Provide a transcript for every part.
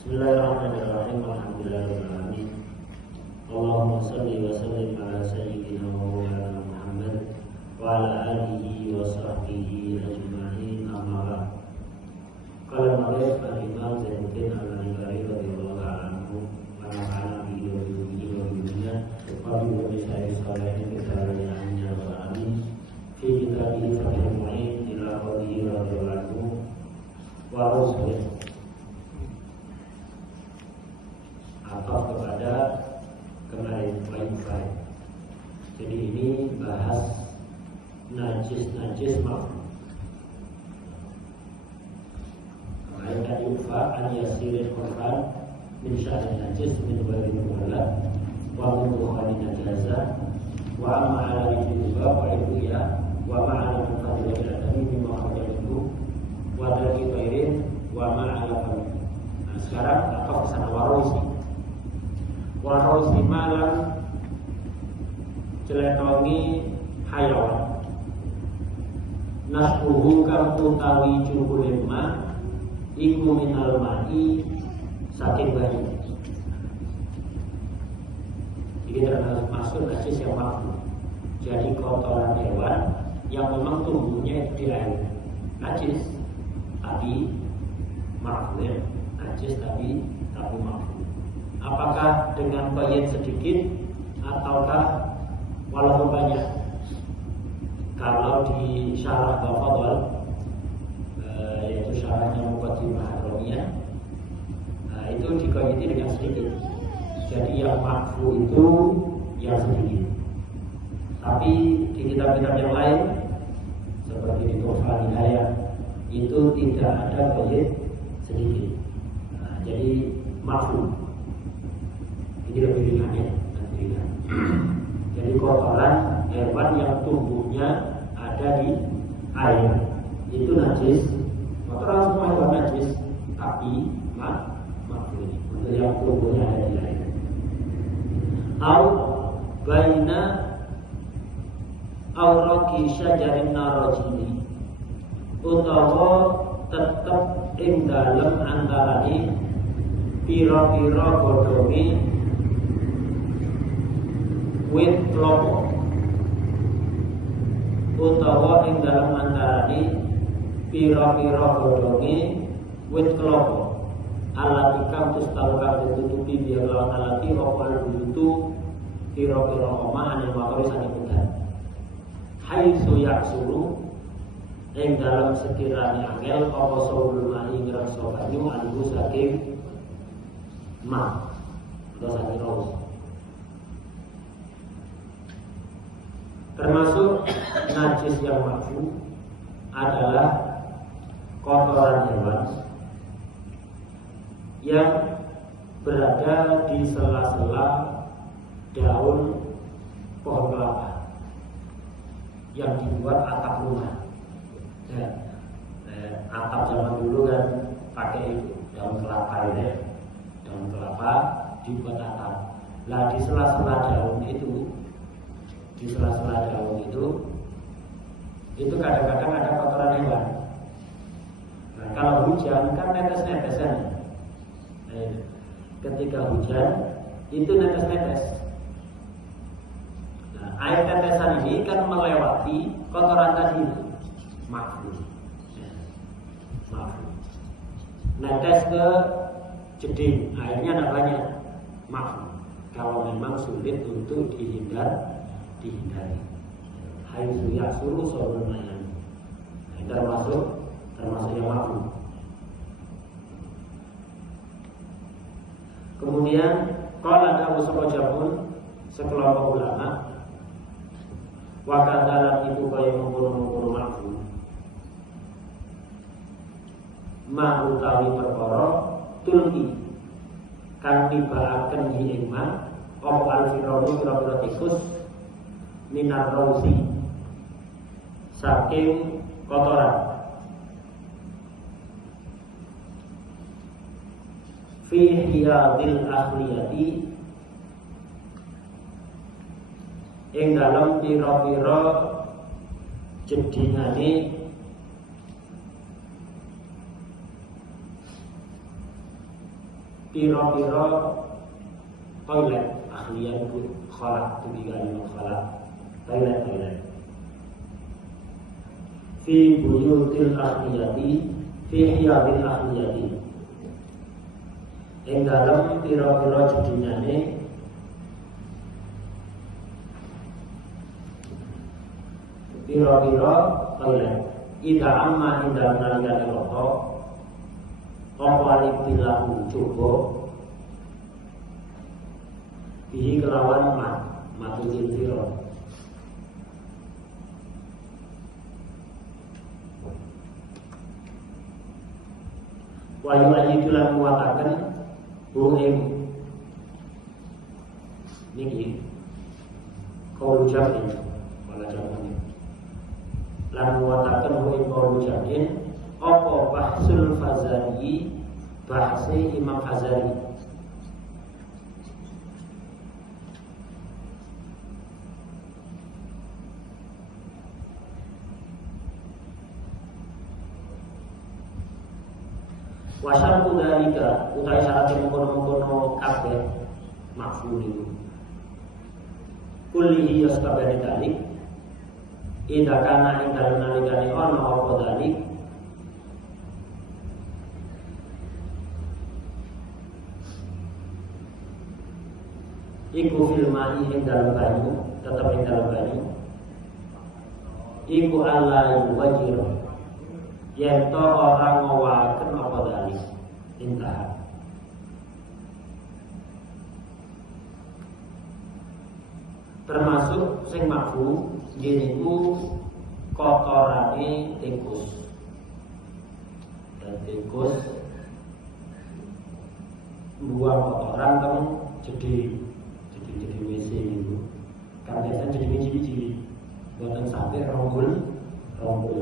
Bismillahirrahmanirrahim. Alhamdulillahirrahmanirrahim. Allahumma salli wa sallim ala sayyidina wa maulana Muhammad wa ala alihi wa sahbihi ajma'in, amma ba'd. Qala al-Mu'allif al-Imam Zainuddin al-Albani radhiyallahu ta'ala anhu wa nafa'ana bihi wa bi ilmihi wa bi dunya wa bi ulumi salihin fi darajatin ya rabbal alamin fi kitabihi Fathul Mu'in ila qawlihi radhiyallahu anhu wa rasulih atau kepada kemarin wifi. Jadi ini bahas najis makruh. Kemarin tadi ufa an yasiril Quran min sya'rin najis min babi mu'alaf wa min bukhari najasa wa amma ala ibn wa ibuya wa ma'ala fadil al-adami mimma kharajahu wa dari khairin wa ma'ala fadil. Nah, sekarang atau kesana warosi malam celetongi hayawan nasbuhu kam utawi cukule ma iku minal ma'i saking banyu. Jadi termasuk najis yang makruh. Jadi kotoran hewan yang memang tumbuhnya di air najis tapi makruh, ya. Najis tapi makruh. Apakah dengan bayat sedikit ataukah walaupun banyak? Kalau di syarah Bafadhal, yaitu syarahnya Muqaddimah Hadramiyah, itu dikoyiti dengan sedikit. Jadi yang makruh itu yang sedikit. Tapi di kitab-kitab yang lain seperti di Tuhfah Nihayah itu tidak ada bayat sedikit. Jadi makruh. Ini lebih ringan, ya. Jadi kotoran hewan yang tumbuhnya ada di air itu najis. Kotoran semua hewan najis, tapi makruh untuk yang tumbuhnya ada di air. Au baina auraki syajarin narajini, utawa tetep ing dalem antarane pira-pira godhonge wit klopo, utawa ing dalam antarane pira-pira godhonge wit klopo alati kang tustalkan ditutupi biar lawan alati opal bulutu pira-pira omah ane makori sanipun haitsu yaksuru ing dalam sekirane angel apa saulul mahi ngrasa banyu anu saking ma atau saking raus. Termasuk najis yang makruh adalah kotoran hewan yang berada di sela-sela daun pohon kelapa yang dibuat atap rumah. Atap zaman dulu kan pakai itu daun kelapa ini, daun kelapa dibuat atap. Lah di sela-sela daun itu, itu kadang-kadang ada kotoran hewan. Nah, kalau hujan kan netes-netesan. Ketika hujan itu netes-netes. Nah, air tetesan ini kan melewati kotoran tadi itu. Makruh. Netes ke jeding, airnya ada banyak. Makruh. Kalau memang sulit untuk dihindari. haitsu yasuru saurun mayan. Termasuk yang makruh. Kemudian qala Abu Sa'id sekelompok ulama wakadalan itu kaya mengkono-mengkono makruh ma utawi perkara tulki kang tibaaken ing ma apa al-firadu kira-kira tikus minar rausi saking kotoran fi hiyadil akhliyati ing dalam pira-pira jedingane pira-pira toilet akhliyah itu khalaq tiga kali khalaq toilet fi buyutil akhliyati fi hiyadil akhliyati ing dalam pira-pira jedingane pira-pira toilet ida amma ing dalam nalikane roko apa alik dilaku coba bihi kelawan matu jinfiro wayu ayi tulan muatakan buhim niki kaulu jamin wala jamin lan muatakan buhim kaulu jamin apa bahsul Fazari bahasi Imam Fazari wasyartu dalika utai syarat yang mengkono-mengkono kabeh makful itu kullihi yaskabani dalik idha kana ing dalem nalikane ana apa dalik iku filmai ing dalam banyu tetap ing dalam banyu iku Allah wajir yen to orang ngawaken apa dalik intah termasuk sing makruh yaiku kotorane tikus dan tikus buang kotoran kan jadi WC itu kan biasanya jadi biji-biji buatan sampai rombul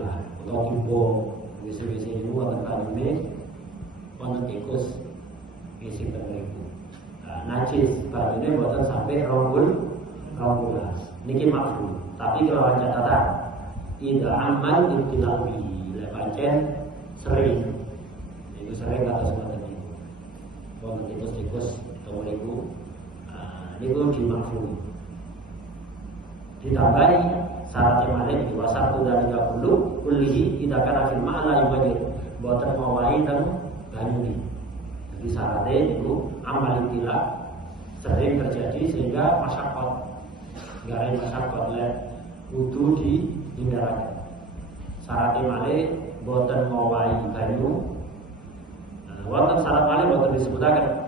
lah atau tipe WC itu buatan kalimé buatan tikus WC itu najis bajunya buatan sampai rombul lah niki makruh tapi kalau catatan tidak aman ibtilawi lepancen sering itu sering kata semacam itu buatan tikus atau itu itu dimakruh. Ditambahi syaratnya malih di wasatu dari 30 kullihi tidak kena fil ma'la wajib boten mawai dan banyu. Jadi syaratnya itu amal tidak sering terjadi sehingga masyarakat garai masyarakat wudu dihindari. Syaratnya malih boten mawai banyu. Wonten syarat malih boten disebutaken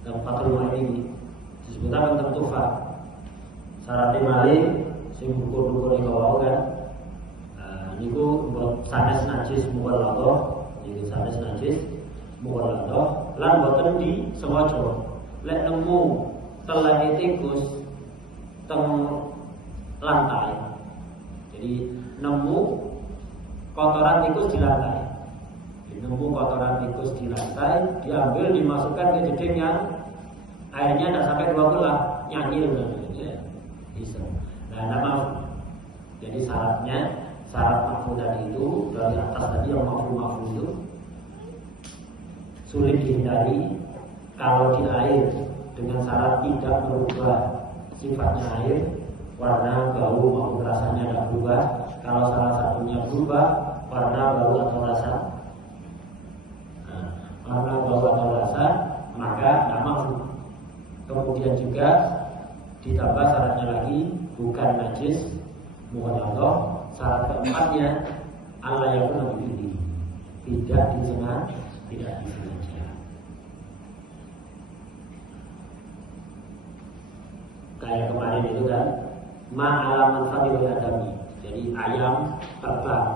dan fatul ini disebutkan tertufa syarat malih sing bukur-bukur iki wau kan niku sanes najis mughalladhah niku sanes najis mughalladhah lan boten disengaja lek nemu telane tikus teng lantai jadi nemu kotoran tikus di lantai nemu kotoran tikus di lantai diambil dimasukkan ke jeding yang airnya tidak sampai 2 bulan nyanyir ya. Bisa. Nah, nama jadi syarat makruh tadi itu dari atas tadi yang makruh itu sulit dihindari kalau di air dengan syarat tidak merubah sifatnya air warna bau maupun rasanya tidak berubah. Kalau salah satunya berubah warna bau atau rasa maka tidak makruh. Kemudian juga Ditambah syaratnya lagi bukan najis mughalladhah. Syarat keempatnya Allah yang pernah dipilih, tidak disengaja. Kayak kemarin itu kan, ma'alaman fadil adami. Jadi ayam terbang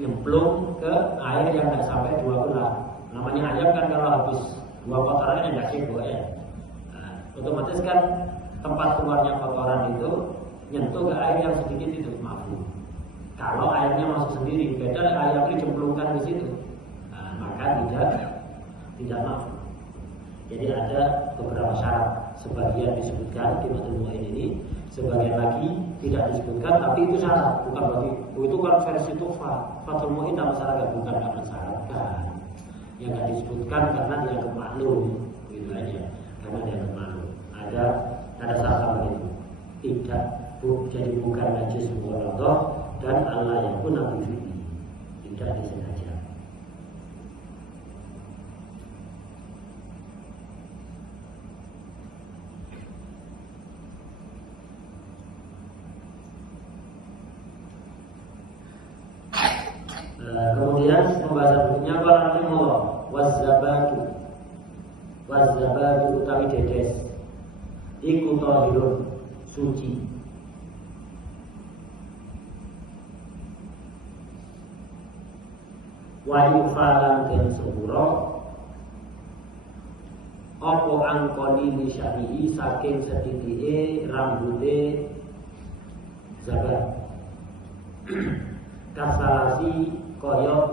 nyemplung ke air yang tidak sampai 2 gelas. Namanya ayam kan kalau habis 2 kotorannya nggak cebok ya. Nah, otomatis kan tempat keluarnya kotoran itu nyentuh ke air yang sedikit itu mafhum. Kalau airnya masuk sendiri, beda ayam itu cemplungkan di situ, nah, maka tidak mafhum. Jadi ada beberapa syarat. Sebagian disebutkan di Fathul Mu'in ini, sebagian lagi tidak disebutkan, tapi itu syarat, bukan bagi itu kan versi Tuhfah. Fathul Mu'in dalam syarat bukan dalam syarat kan. Yang tidak disebutkan karena dianggap maklum, gitu aja. Karena dianggap maklum. Ada syarat begitu. Tidak jadi bukan najis mughalladhah dan Allah yang pun nabi tidak disengaja. Kemudian pembahasan berikutnya qala rahimahullah wazzabatu utawi dedes iku tahirun suci. Wa yufalan den sepura apa angkoni li syarihi saking setitike rambute zabat. Kasalasi koyok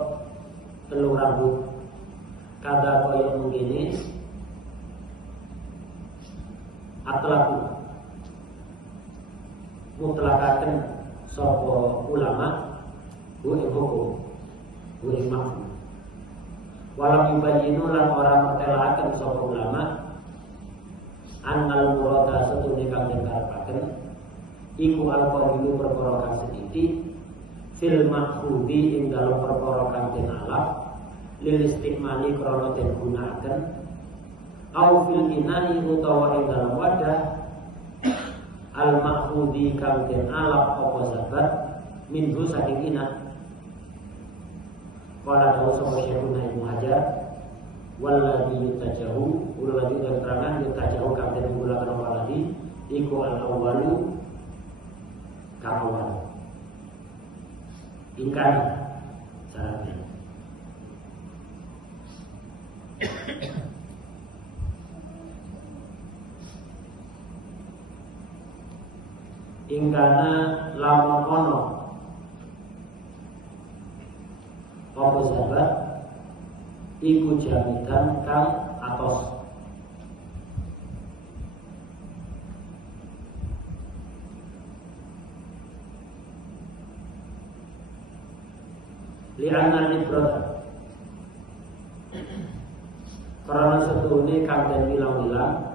telur rambut, kada koyok mengini atlaku mutlakaken sopo ulama hu hukum hu mafhum. Walau yubayinu lan orang mertelaken sopo ulama annal murada setune kang dikarepaken iku alqadilu perkara kang sedidik fil makhudi ing dalam perkara kang den alaf lil istimali krana den gunakaken au fil inani utawa ing dalam wadah al makhudi kang den alaf apa zabat minhu saking ina. Qala dawu sapa Syekhuna Ibnu Hajar walladzi yutajahu ulladzi dan terangan yutajahu kang den gulaken apa lagi iku al awwalu kang awal ingkari syaratnya. Ingkana lamun ono apa sahabat iku jamidan kang atos li'anna librata karena setune kang den bilang-bilang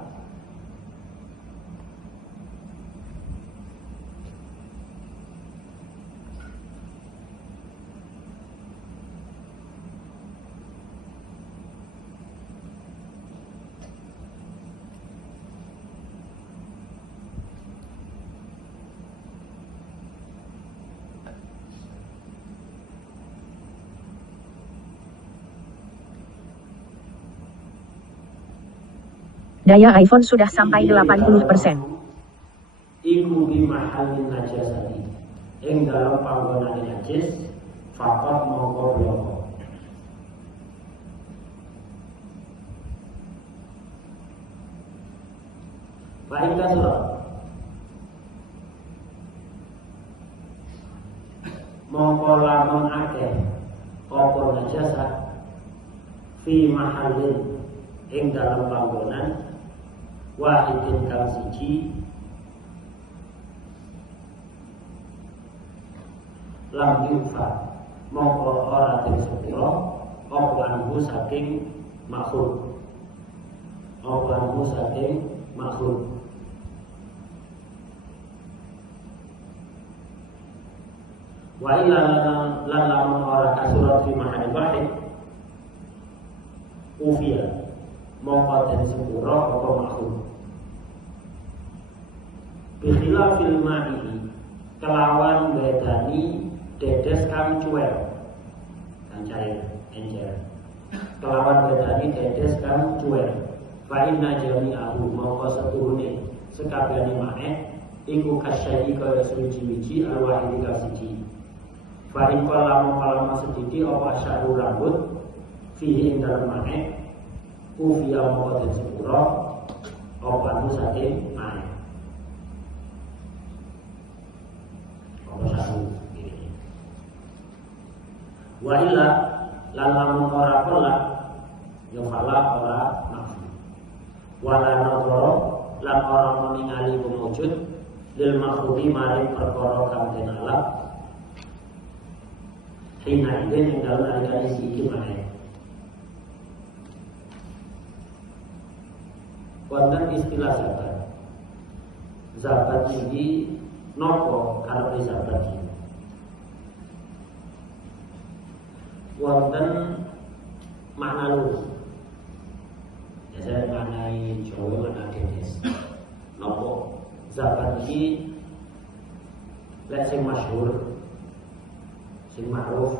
Daya iPhone sudah sampai 80%. Iku bimahalin najasati ing dalam panggonan najis fakot mongko bloko. Baik surah mongko lamun akeh apa najasah fi mahalin ing dalam panggonan wahidin kang siji lam yufa mongko ora den sepira apa anhu saking makhluk apa anhu saking makhluk. Wa illa lan lamun ora kasurat fi mahali wahid ufia mongko den sepura apa makhluk khilafil ma'i kelawan bedani dedes kang cuel kang cair encer kelawan bedani dedes kang cuel fa inna jami'ahu mongko setuhune sekabehane mae iku kasyai kaya suci-wiji al-wahidi kang siji fa in kalama sedikit apa asyaru rambut fihi ing dalem mae ufiya mongko den sepura apa anu saking mae apa satu ini wa illa lan lamun ora pola ya fala ora nafsu wala nadhara lan ora ningali kumujud lil makhluqi maring perkara kang den alam hina iden ing dalem nalikane si iki maneh wonten istilah zakat. Zakat ini nopo karepe zakat ini. Wonten makna lurus. Ya saya maknai Jawa makna dedes. Nopo zakat ini lek sing masyhur sing ma'ruf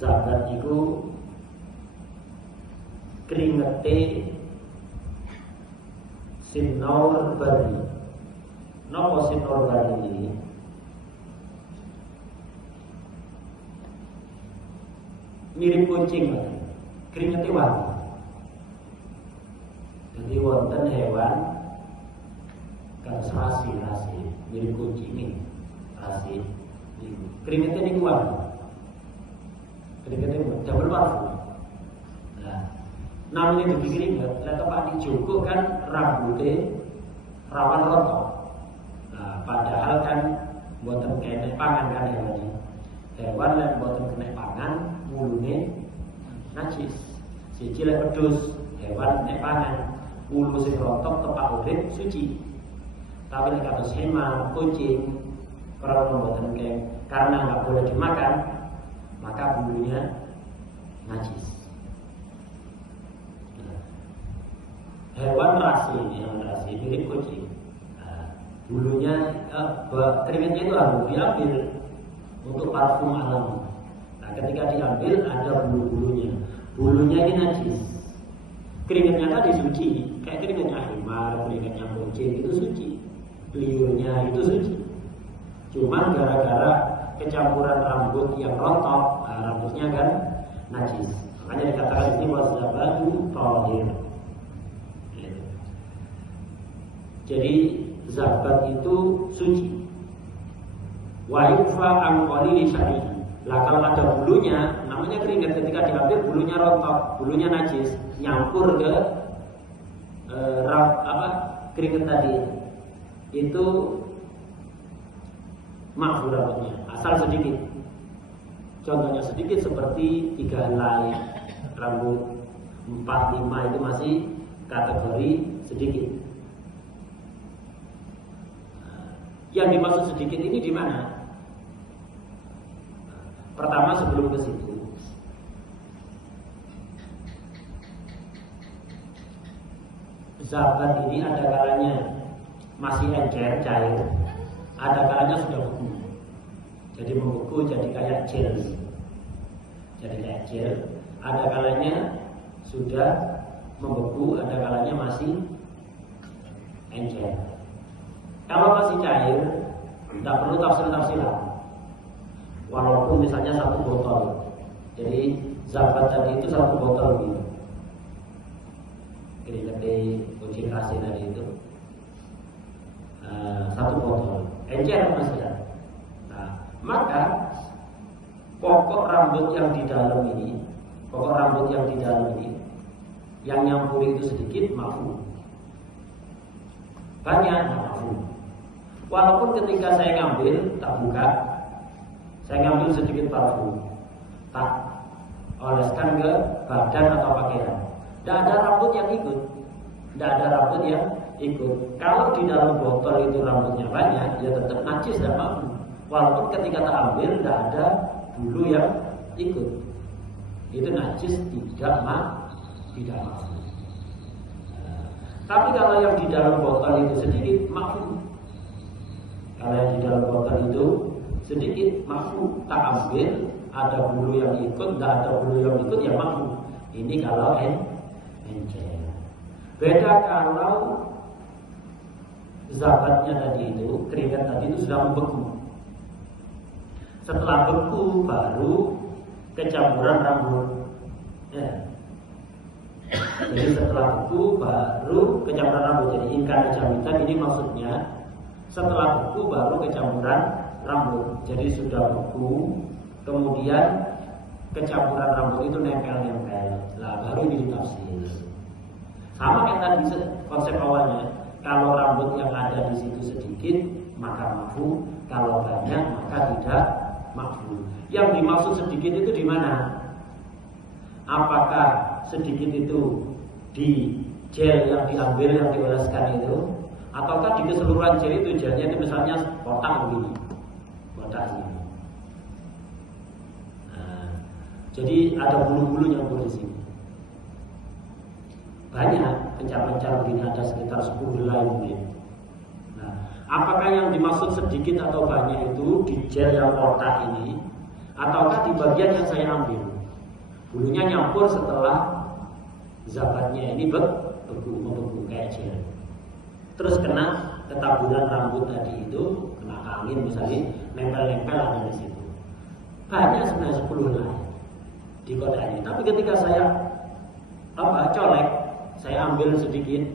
zakat iku keringete sinor bari. Napa sinor bari ini? Mirip kucing, keringete wangi. Jadi wonten hewan kang rasi mirip kucing ini, rasi. Keringete niku wangi. Keringete double parfum. Namanya begini keringat, lah tepat dicukup kan rambutnya rawan rontok. Nah, padahal kan buatan kena pangan kan hewannya. Hewan yang buatan kena pangan mulune najis. Siji lek pedus, hewan kena pangan mulu sing rontok tepak urip suci. Tapi nek kados hema, kucing, ora buatan kena karena nggak boleh dimakan, maka bulunya najis. Hewan rasi mirip kucing. Nah, bulunya, keringatnya itu harus diambil untuk parfum alami. Nah, ketika diambil ada bulu-bulunya. Bulunya ini najis. Keringatnya tadi suci, kayak keringatnya himar, keringatnya kucing itu suci. Liurnya itu suci. Cuman gara-gara kecampuran rambut yang rontok, nah, rambutnya kan najis. Makanya dikatakan di sini wasabatu tahir. Jadi zakat itu suci. Wa yufa an qalili syarihi. Lah kalau ada bulunya, namanya keringat ketika diambil bulunya rontok, bulunya najis, nyampur ke keringat tadi. Itu maaf rambutnya, asal sedikit. Contohnya sedikit seperti 3 helai rambut 4-5 itu masih kategori sedikit. Yang dimaksud sedikit ini di mana? Pertama sebelum ke situ, zakat ini ada kalanya masih encer cair, ada kalanya sudah beku. Jadi membeku jadi kayak gel. Jadi kayak gel. Ada kalanya sudah membeku, ada kalanya masih encer. Kalau masih cair, tidak perlu tafsir-tafsiran. Walaupun misalnya 1 botol, jadi zakat tadi itu 1 botol gitu. Keringetnya kucing kasih tadi itu 1 botol, encer masih ada. Nah, maka pokok rambut yang di dalam ini, yang nyampur itu sedikit mafhum, banyak mafhum. Walaupun ketika saya ngambil, tak buka, saya ngambil sedikit parfum, tak oleskan ke badan atau pakaian. Tidak ada rambut yang ikut. Kalau di dalam botol itu rambutnya banyak, ya tetap najis dan mafhum. Walaupun ketika tak ambil, tidak ada bulu yang ikut. Itu najis tidak mafhum. Tapi kalau yang di dalam botol itu sedikit mafhum. zabat itu sedikit makruh, tak ambil, ada bulu yang ikut, nggak ada bulu yang ikut ya makruh. Ini kalau encer. Beda kalau zabatnya tadi itu, keringat tadi itu sudah membeku. Setelah beku baru kecampuran rambut. Ya. Jadi setelah beku baru kecampuran rambut. Jadi ingkar jamitan ini maksudnya setelah beku baru kecampuran rambut. Jadi sudah beku, kemudian kecampuran rambut itu nempel-nempel. Lah baru ini ditafsir. Sama kayak tadi konsep awalnya. Kalau rambut yang ada di situ sedikit maka makruh, kalau banyak maka tidak makruh. Yang dimaksud sedikit itu di mana? Apakah sedikit itu di gel yang diambil yang dioleskan itu, ataukah di keseluruhan gel itu gelnya itu misalnya kotak begini, kotak ini. Nah, jadi ada bulu-bulunya di sini. Banyak pencar-pencar begini, ada sekitar 10 helai mungkin. Nah, apakah yang dimaksud sedikit atau banyak itu di gel yang kotak ini, ataukah di bagian yang saya ambil? Bulunya nyampur setelah zabatnya ini membeku kayak gel. Terus kena ketaburan rambut tadi itu, kena angin misalnya, nempel-nempel ada di situ. Banyak sebenarnya 10 helai di kotak ini. Tapi ketika saya colek, saya ambil sedikit,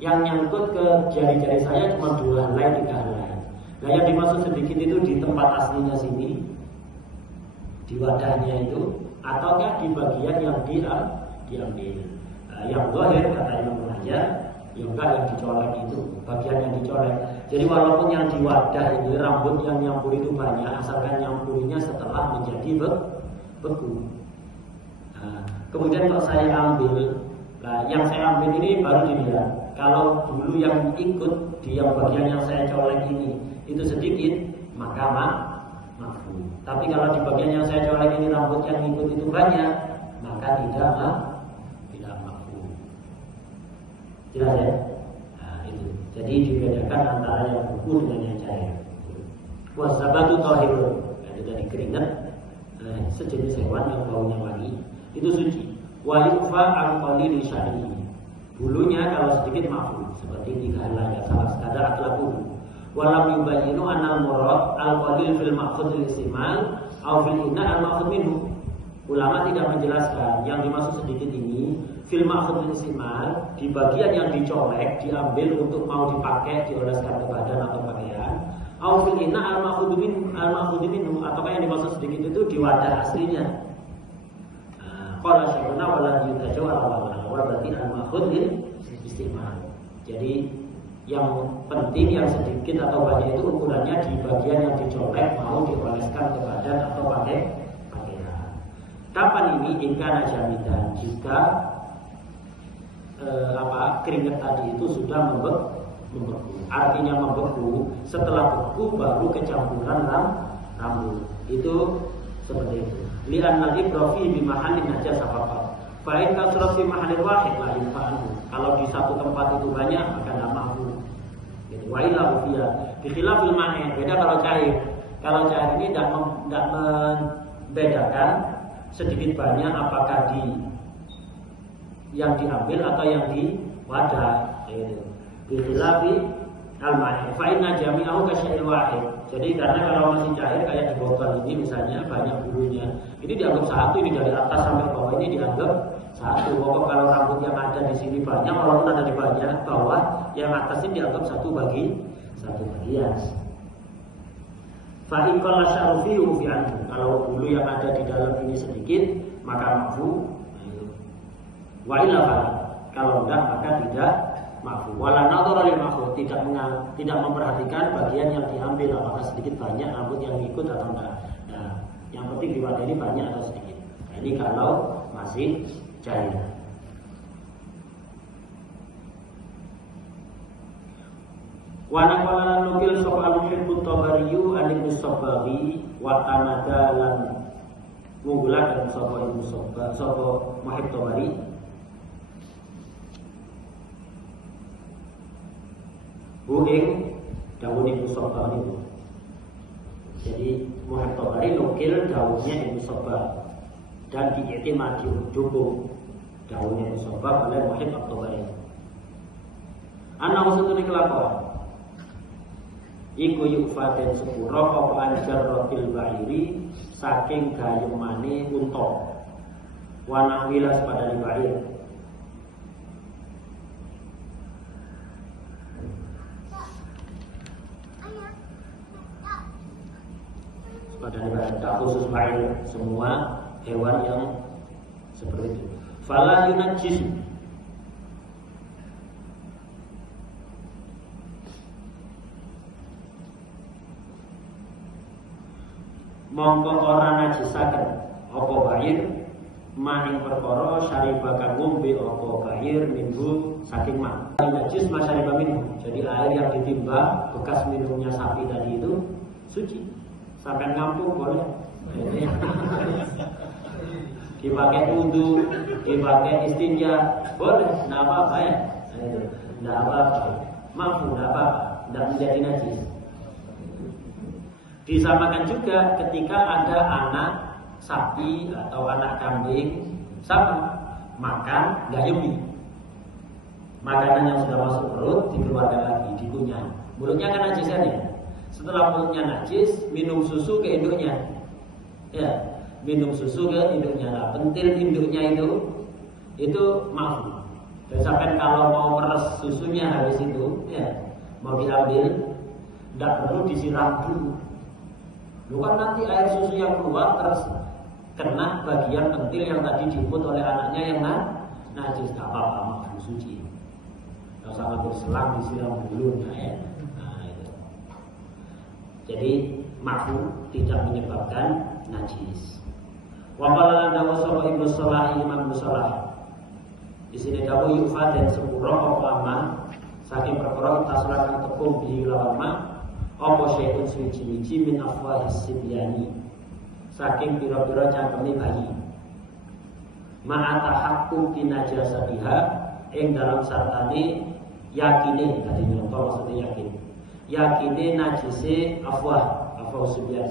yang nyangkut ke jari-jari saya cuma 2 helai, 3 helai. Nah yang dimaksud sedikit itu di tempat aslinya sini, di wadahnya itu, ataukah di bagian yang diambil. Yang zahir kata Imam Muhammad, yang enggak yang dicolek itu, bagian yang dicolek. Jadi walaupun yang di wadah ini rambut yang nyampur itu banyak, asalkan nyampurinya setelah menjadi beku. Nah, kemudian kalau saya ambil, yang saya ambil ini baru dilihat. Kalau dulu yang ikut di yang bagian yang saya colek ini itu sedikit, maka makruh. Tapi kalau di bagian yang saya colek ini rambut yang ikut itu banyak, maka tidak makruh. Jelas ya? Nah, itu. Jadi dibedakan antara yang beku dengan yang cair. Wasabatu tahirun. Itu tadi keringat, sejenis hewan yang baunya wangi, itu suci. Wa yukfa an qalili syari. Bulunya kalau sedikit makruh, seperti 3 helai salah sekadar atlaku. Walam yubayyinu anal murad al-qalil fil ma'khudh al-istimal aw fil inna al-ma'khudh minhu. Ulama tidak menjelaskan yang dimaksud sedikit ini fil ma'khudh al-istimal, di bagian yang dicolek, diambil untuk mau dipakai, dioleskan ke badan atau pakaian, aw fil inna al-ma'khudh minhu, ataukah yang dimaksud sedikit itu di wadah aslinya. Qala syekhuna wala yutajawal ala berarti al-ma'khudh al-istimal. Jadi yang penting yang sedikit atau banyak itu ukurannya di bagian yang dicolek mau dioleskan ke badan atau pakai pakaian. Kapan ini ingkana jamidan? Jika keringat tadi itu sudah membeku. Artinya membeku, setelah beku baru kecampuran rambut. Itu seperti itu. Lian lagi profi di mahallin najas apa-apa. Fa'in kasrat fi mahallin wahid la yunfa'u. Kalau di satu tempat itu banyak maka tidak mampu. Jadi wa illa ufiya. Di khilafil ma'i, beda kalau cair. Kalau cair ini tidak membedakan sedikit banyak apakah di yang diambil atau yang di wadah. Gitu. Di khilafi al-ma'i. Fa'inna jami'ahu kasya'il wahid. Jadi karena kalau masih cair kayak di botol ini misalnya banyak bulunya, ini dianggap satu, ini dari atas sampai bawah ini dianggap satu. Pokok kalau rambut yang ada di sini banyak, walaupun ada di bagian bawah, yang atas ini dianggap satu bagian. Fa'ikol sya'rufiyu fi'anhu. Kalau bulu yang ada di dalam ini sedikit, maka makruh. Wa illa kalau enggak maka tidak makruh. Wala nadhara lil makruh, tidak memperhatikan bagian yang diambil apakah sedikit banyak rambut yang ikut atau enggak. Nah, yang penting di wadah ini banyak atau sedikit. Nah, ini kalau masih cair. Wa naqala nukil sapa al-Hibbu Tabariyu an Mustabaghi wa tanadalan menggulakan sapa Ibnu sapa Muhib Tabari. Buing dawuh Ibnu Sabah niku. Jadi Muhammad Tabari nukil daunnya Ibnu Sabah dan diiktimadi dukung daunnya Ibnu Sabah oleh Muhammad Tabari. Ana usutune kelakuan iku yufaten sepura apa anjar rotil ba'iri saking gayemane unta wana wilas pada di ba'ir. Pada di ba'ir tak khusus ba'ir, semua hewan yang seperti itu. Fala yunajjis mongko ora najisaken apa ba'ir maing perkara syariba kang ngombe apa ba'ir minggu saking ma. Najis masyariba minhu. Jadi air yang ditimba bekas minumnya sapi tadi itu suci. Sampai ngampung boleh. Dipakai wudu, dipakai istinja, boleh, enggak apa-apa ya. Enggak apa-apa. Mampu, enggak apa-apa, enggak menjadi najis. Disamakan juga ketika ada anak sapi atau anak kambing sama makan nggak yumi, makanan yang sudah masuk perut dikeluarkan lagi, dikunyah. Mulutnya kan najis kan ya. Setelah mulutnya najis, minum susu ke induknya, ya minum susu ke induknya. Lah pentil induknya itu maaf. Dan sampai kalau mau meres susunya habis itu, ya mau diambil, tidak perlu disiram dulu. Bukan nanti air susu yang keluar terus kena bagian pentil yang tadi diinput oleh anaknya yang najis. Gak apa-apa, maaf suci. Kalau sama berselang disiram dulu, itu. Jadi mafu tidak menyebabkan najis. Wa qala lana wa Ibnu Salah Imam Ibnu Salah. Di sini dawu yufa dan sepura apa ma saking perkara tasrakan tepung di lawan ma apa syai'un suci-suci min afwahis sibyani saking pira-pira cangkeme bayi ma'ata haqqi najasatiha ing dalam sartane yakine dadi nyonto maksudnya yakine najise afwah sibyan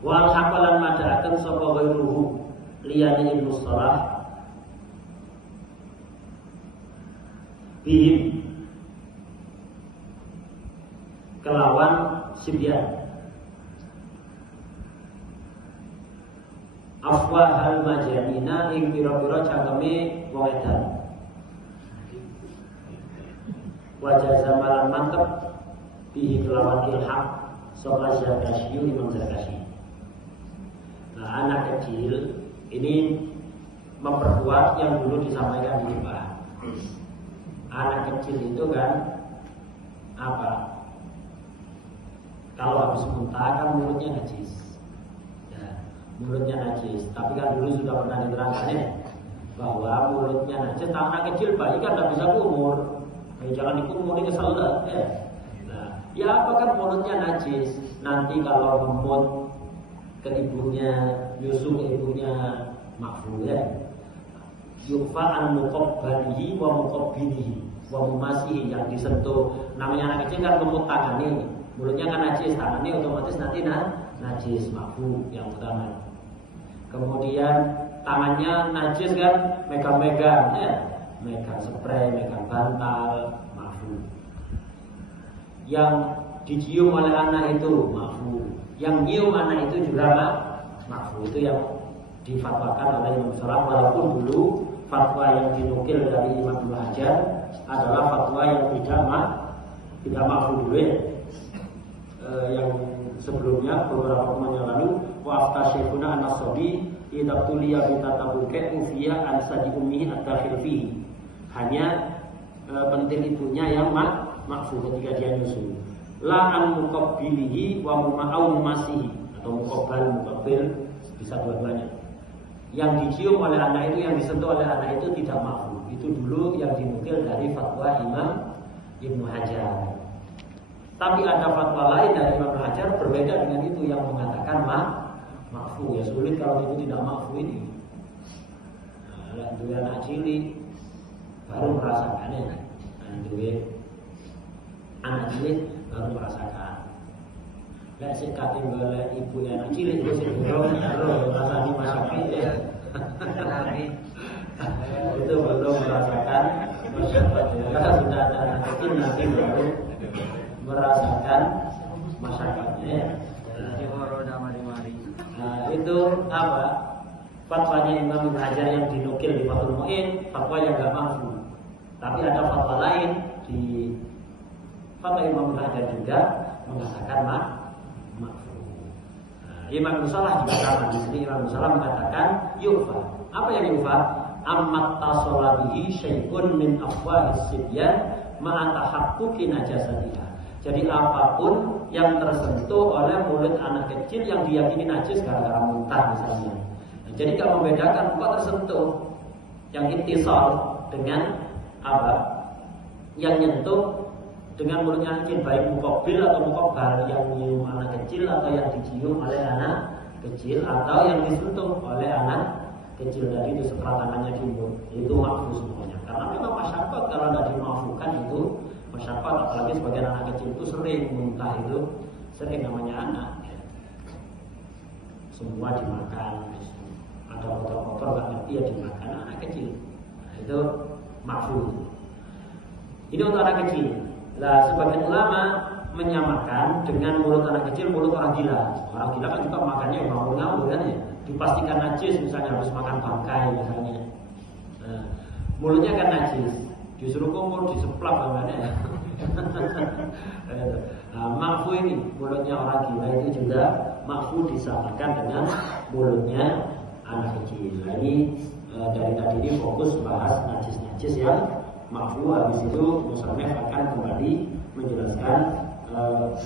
wal haqalan mada'akan sapa ghairuhu liyane Ibnu Salah bihim kelawan sibyan afwa hal majanina ing pira-pira cangkeme wong edan wajah zamalan mantep bihi kelawan ilhaq sapa Zarkashi Imam Zarkashi. Nah anak kecil ini memperkuat yang dulu disampaikan di Pak. Anak kecil itu kan apa? Kalau habis muntah kan mulutnya najis, ya, mulutnya najis. Tapi kan dulu sudah pernah diterangkan ya, bahwa mulutnya najis. Anak kecil bayi kan tidak bisa kumur, jangan dikumur ini salah. Ya. Nah, ya apa kan mulutnya najis. Nanti kalau ngemut ke ibunya, nyusu ke ibunya makruh ya. Yufa an muqabbalihi wa muqabbinihi wa mumasihi yang disentuh. Namanya anak kecil kan ngemut tangan ini. Mulutnya kan najis, tangannya otomatis nanti najis, makruh yang pertama. Kemudian tangannya najis kan, megang-megang, ya, megang spray, megang bantal, makruh. Yang dicium oleh anak itu makruh, yang nyium anak itu juga makruh. Itu yang difatwakan oleh Imam Salah. Walaupun dulu fatwa yang dinukil dari Imam Ibnu Hajar adalah fatwa yang tidak makruh dulu ya. Yang sebelumnya beberapa bulan yang lalu wa afta syekhuna an-Nasabi idza tuliya bi tatabuka ufiya an sadi ummihi at-dakhil fihi. Hanya pentil ibunya yang makfu ketika dia nyusu. La an muqabbilihi wa muma'au masihi atau muqabbil bisa dua-duanya. Yang dicium oleh anak itu, yang disentuh oleh anak itu tidak makfu. Itu dulu yang dinukil dari fatwa Imam Ibnu Hajar. Tapi ada fatwa lain dari Imam Hajar berbeda dengan itu yang mengatakan makfu. Ya sulit kalau itu tidak makfu ini. Nah, dua anak cilik baru merasakannya. Nah, dua anak cilik baru merasakan. Lek sik kate golek ibu yang cilik itu sing belum rasani masakan ya. Itu belum merasakan masyarakat. Kalau sudah ada anak kecil nanti baru merasakan masyarakatnya. Nah, itu apa? Fatwanya Imam Ibnu Hajar yang dinukil di Fathul Mu'in, fatwa yang enggak mampu. Tapi ada fatwa lain di fatwa Imam Ibnu Hajar juga mengatakan mampu. Imam Musalah juga sama di sini. Imam Musalah mengatakan yufa. Apa yang yufa? Ammat tasala bihi syai'un min afwahis sibyan ma'a tahaqquqi najasatiha. Jadi apapun yang tersentuh oleh mulut anak kecil yang diyakini najis gara-gara muntah misalnya. Nah, jadi kalau membedakan kok tersentuh yang ittisal dengan apa? Yang nyentuh dengan mulutnya anak kecil, baik muqabbil atau muqabbal, yang nyium anak kecil atau yang dicium oleh anak kecil atau yang disentuh oleh anak kecil tadi itu setelah tangannya di mulut, itu makruh semuanya. Karena memang masyarakat kalau tidak dimaafkan itu masyarakat, apalagi sebagian anak kecil itu sering muntah, itu sering namanya anak ya. Semua dimakan, ada kotor-kotor nggak ngerti ya dimakan anak kecil. Nah, itu makruh. Ini untuk anak kecil. Nah, sebagian ulama menyamakan dengan mulut anak kecil mulut orang gila. Orang gila kan juga makannya ngawur-ngawur kan ya. Dipastikan najis, misalnya harus makan bangkai misalnya. Nah, mulutnya kan najis, disuruh kumpul, diseplak namanya. Nah, makfu ini mulutnya orang gila itu juga makfu disamakan dengan mulutnya anak kecil. Nah, ini dari tadi ini fokus bahas najis-najis yang makfu. Habis itu musannaf akan kembali menjelaskan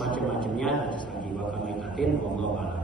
macam-macamnya najis lagi. Wa kama ikatin wallahu a'lam.